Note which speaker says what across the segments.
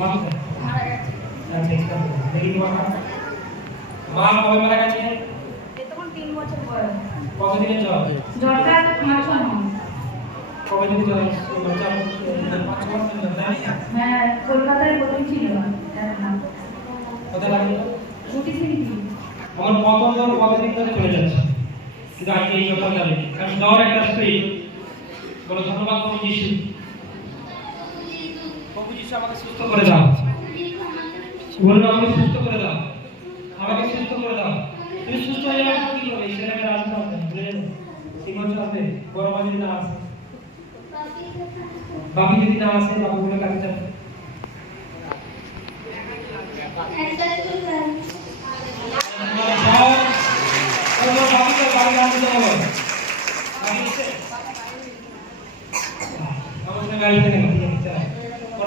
Speaker 1: মা কোথায়?
Speaker 2: মারা গেছে
Speaker 1: আচ্ছা, আছে। দেখি তোমার মা। কবে মারা গেছে
Speaker 2: এ বছর বয়স জ্বরটা
Speaker 1: কবে থেকে জ্বর মাস ধরে না?
Speaker 2: হ্যাঁ প্রথম ছিল
Speaker 1: লাগল?
Speaker 2: রুটি সিংটি
Speaker 1: আমার কত জ্বর কতদিন ধরে চলে যাচ্ছে কিন্তু আজকে এই জ্বরটা যাবে কারণ জ্বর একটা স্ত্রী বলো ধন্যবাদ প্রভু যিশু যিশু আমাকে সুস্থ করে দাও। বলুন আমাকে সুস্থ করে দাও। আমাকে সুস্থ করে দাও। তুমি সুস্থ হয়ে যাবে কি হবে? এই ছেলেমেয়ের আসবে হবে ঠিক আছে হবে বড় মা যদি না আসে। বাবি যদি না আসে বাবুগুলো কাছে যাবে। যাও ওরা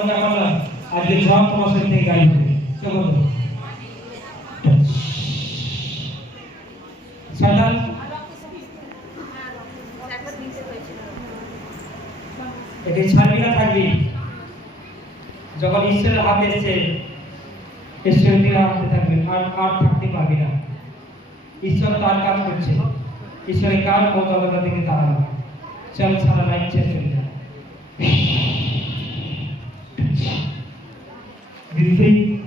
Speaker 1: চলো। আজকে সব তোমার চলো থাকবি। যখন ঈশ্বরের হাতে এসছে, ঈশ্বরের দিকে হাতে থাকবে, আর আর থাকতে পারবি না। ঈশ্বর তার কাজ করছে। ঈশ্বরের কাজ মতামতা থেকে তারা চল ছাড়া লাইন ছেড়ে চলে যা Be free.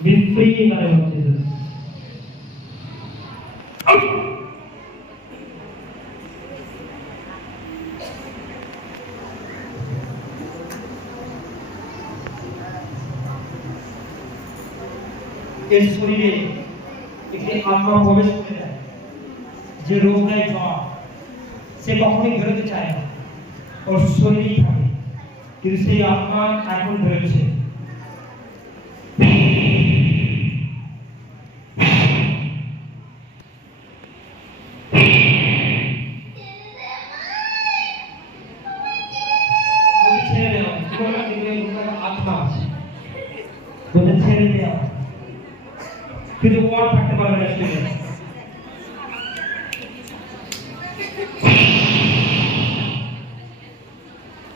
Speaker 1: Be free in the name of Jesus. এর শরীরে একটি আত্মা প্রবেশ করে দেয় যে রোগ নেয় জ্বর সে কখনোই বেরোতে চায় না ওর শরীরেই থাকে কিন্তু সেই আত্মা এখন বেরোচ্ছে বলছে ছেড়ে দেওয়া। কিন্তু ও থাকতে পারবে না স্টুডেন্ট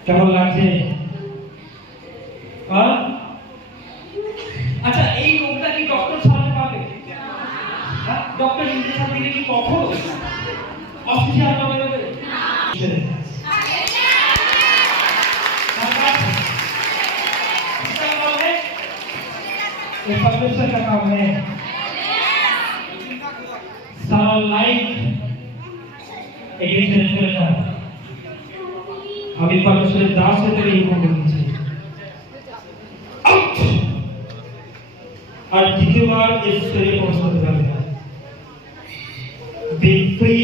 Speaker 1: কেমন লাগছে? হ্যাঁ? আচ্ছা এই রোগটা কি ডক্টর সারাতে পারবে হ্যাঁ? ডক্টর ইঞ্জেকশন দিলে কি কখনো? অফিসিয়াল ये परमेश्वर का काम है। सारा लाइफ एग्री चैनल का अभी परमेश्वर दास से तेरे युवा बनना चाहिए और द्वितीय बार इस शरीर को स्वस्थ कर दिया be free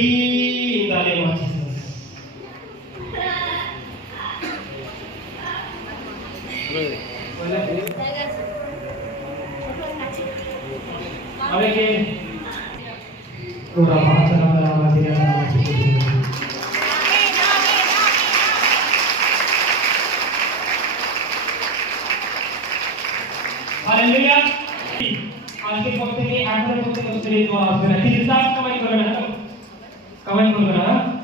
Speaker 1: in the name আমরা আমাদের আজকে পর থেকে এখনের মধ্যে বছরে দোয়া আসবে না। কিছু চাপ কামাই করবে না। কামাই করবে না।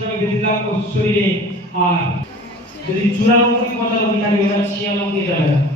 Speaker 1: টাকা বেঁধে দাও শরীরে আর যদি চূড়ান্ত কথা অধিকারী ওরা ছিয়ানো দিয়ে যাবে না।